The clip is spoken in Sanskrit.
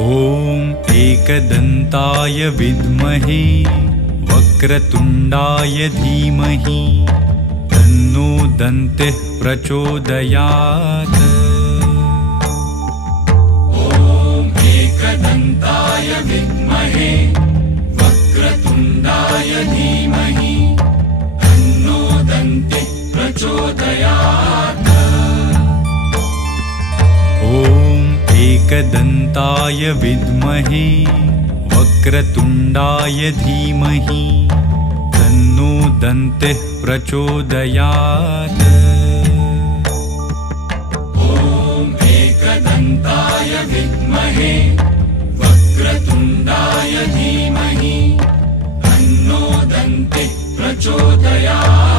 ॐ एकदन्ताय विद्महे वक्रतुण्डाय धीमहि तन्नो दन्तिः प्रचोदयात्। ॐ एकदन्ताय विद्महे वक्रतुण्डाय धीमहि तन्नो दन्तिः प्रचोदयात्। ॐ एकदन्ताय विद्महे वक्रतुण्डाय धीमहि तन्नो दन्तिः प्रचोदयात्। ॐ एकदन्ताय विद्महे वक्रतुण्डाय धीमहि तन्नो दन्तिः प्रचोदयात्।